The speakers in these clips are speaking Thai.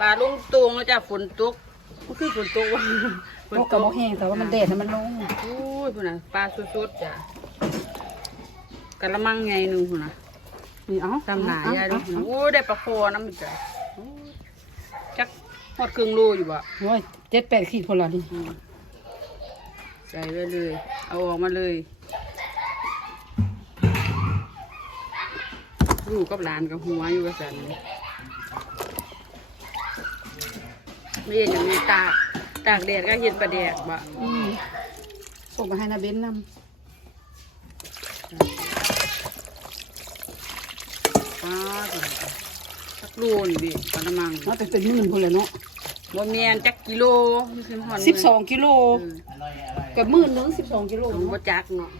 ปลาลุงตุงแล้วจ้ะฝนตกก็คือฝนตกวันฝนโอ้กระบอกแห้งแต่ว่ามันแดดนะมันลงโอ้ยพุ่นน่ะปลาสุดๆจ้ะกะละมังไงหนึ่งพุ่นน่ะนี่เอาตำหนายายดูเอโอ้ยได้ปลาโคน้ำมันจ้ะโอ้ยจักหอดครึ่งโลอยู่บ่โอ้ยเจ็ดแปดขีดคนละนี่อืมใส่ไว้เลย เอาออกมาเลยลูกกับหลานกับหัวอยู่กับสัน ไม่เห็นอย่างนี้ตากตากแดดก็เห็นปลาแดกบ่อืมส่งมาให้นาเบนนป้าดสักโลนี่ดิปลาละมังำเนาะแต่เป็นหมื่นคนเลยเนาะบ่แม่นจักกิโลมันคือหอนสิบสองกิโลกับหมื่นหนึงสิบสองกิโลผมบ่เนาะจักเนาะ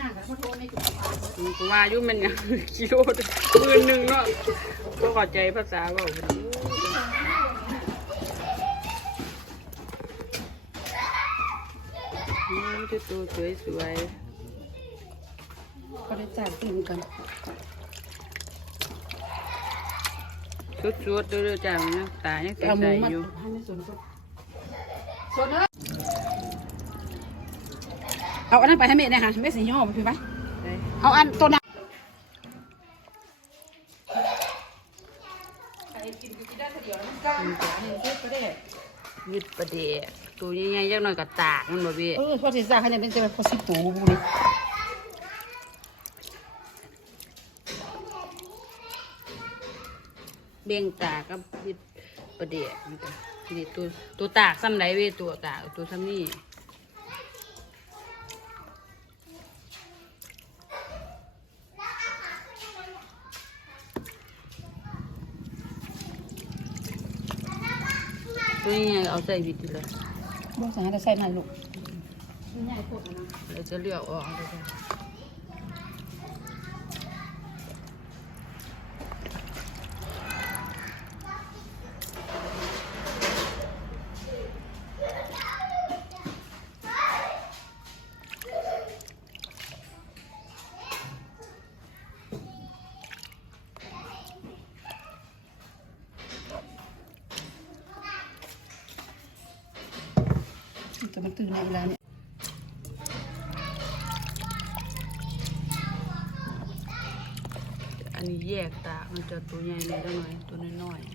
น่าจะมาโทษในกลุ่มผมก็ว่าอยู่แมันหยังกิโลหมื่นหนึ่งเนาะก็เข้าใจภาษาเว้าบ่ได้อืมตัวตัวสวยสวยเขาได้จ่ายตื่นกันสดสดๆเด้อๆจ้ามันยังตายังใสเอาหมูๆมาอยู่ให้ในสวนสดสดเลยเอาอันนั้นไปให้เมย์นะคะเมย์สีย่อไปคือปะได้เอาอันตัวนั้ นวิดประเดะตัวใหญ่ๆจักหน่อยก็ตากมันบ่เบี้เออพอสิซ่าเขาจะเป็นจะเป็นพอสิปูบุนี่เบ่งตากกับวิดประเดะมันก็นี่ตัวตัวตากซ้ำไหนเว้ยตัวตากตัวซ้ำนี่ ตัวนี้ไงเอาใส่วิดอยู่เลยบ่สั่งให้ได้ใส่หน่อยลูกเราจะเลือกออกเลยจ้ะ แต่มันตื่นในเวลาเนี่ยอันนี้แยกตา มันจะตัวใหญ่เลยได้หน่อยตัวน้อยๆ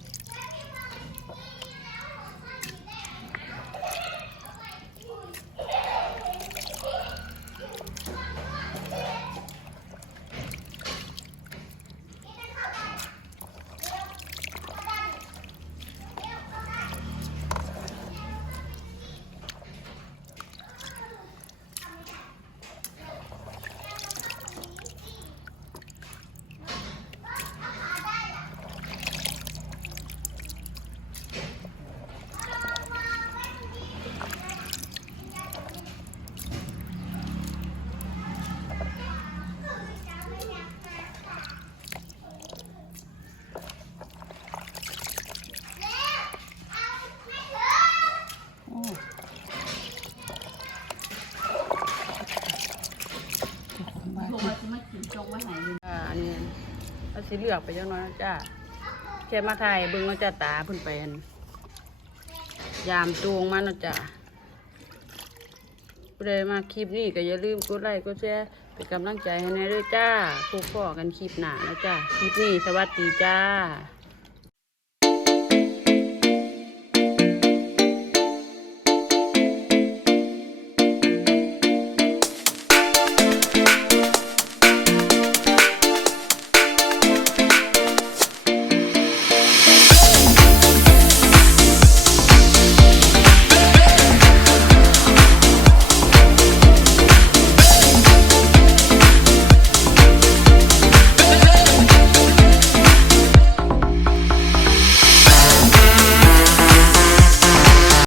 โอ้ ลงมาสิมากินจงไว้ไหน อ่าอันนี้เรา สิเลือกไปจังน้อยนะจ้าแค่มาไทยเบิ่งเนาะจ้าตาเพิ่นเป็นยามจูงมาเนาะจ้าผู้ใดมาคลิปนี้ก็อย่าลืมกดไลค์กดแชร์เป็นกำลังใจให้แน่ด้วยจ้าพบพ่อกันคลิปหน้านะจ้าคลิปนี้สวัสดีจ้า